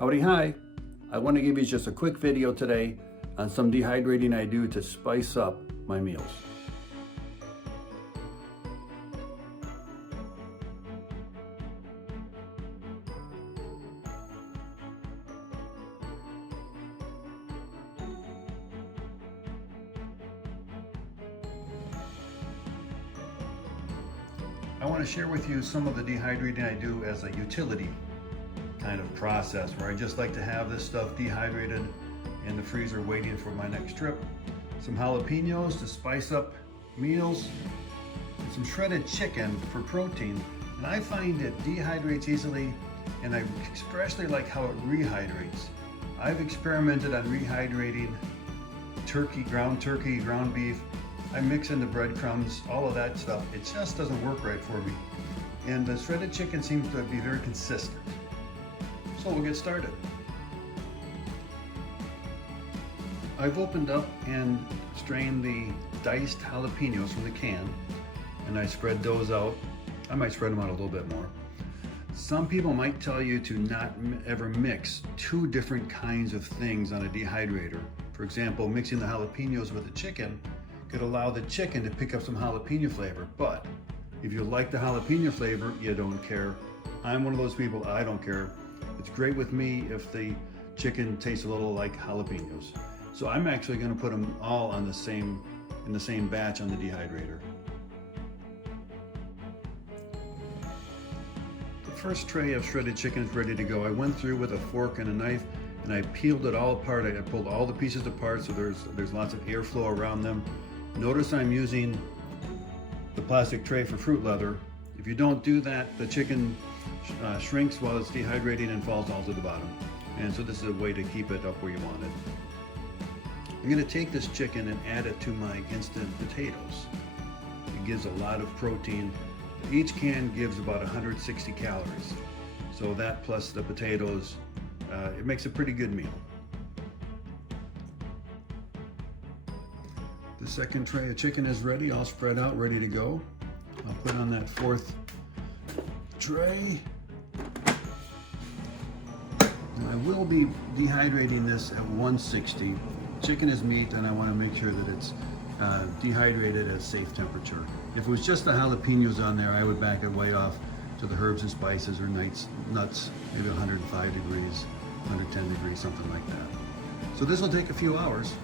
Howdy, hi. I want to give you just a quick video today on some dehydrating I do to spice up my meals. I want to share with you some of the dehydrating I do as a utility kind of process, where I just like to have this stuff dehydrated in the freezer waiting for my next trip. Some jalapenos to spice up meals, and some shredded chicken for protein. And I find it dehydrates easily, and I especially like how it rehydrates. I've experimented on rehydrating turkey, ground beef. I mix in the breadcrumbs, all of that stuff. It just doesn't work right for me. And the shredded chicken seems to be very consistent. So we'll get started. I've opened up and strained the diced jalapenos from the can, and I spread those out. I might spread them out a little bit more. Some people might tell you to not ever mix two different kinds of things on a dehydrator. For example, mixing the jalapenos with the chicken could allow the chicken to pick up some jalapeno flavor, but if you like the jalapeno flavor, you don't care. I'm one of those people, I don't care. It's great with me if the chicken tastes a little like jalapenos. So I'm actually going to put them all on in the same batch on the dehydrator. The first tray of shredded chicken is ready to go. I went through with a fork and a knife and I peeled it all apart. I pulled all the pieces apart so there's lots of airflow around them. Notice I'm using the plastic tray for fruit leather. If you don't do that, the chicken shrinks while it's dehydrating and falls all to the bottom. And so this is a way to keep it up where you want it. I'm going to take this chicken and add it to my instant potatoes. It gives a lot of protein. Each can gives about 160 calories. So that plus the potatoes, it makes a pretty good meal. The second tray of chicken is ready, all spread out, ready to go. I'll put on that fourth tray. And I will be dehydrating this at 160. Chicken is meat, and I want to make sure that it's dehydrated at safe temperature. If it was just the jalapenos on there, I would back it way off to the herbs and spices or nuts, maybe 105 degrees, 110 degrees, something like that. So this will take a few hours.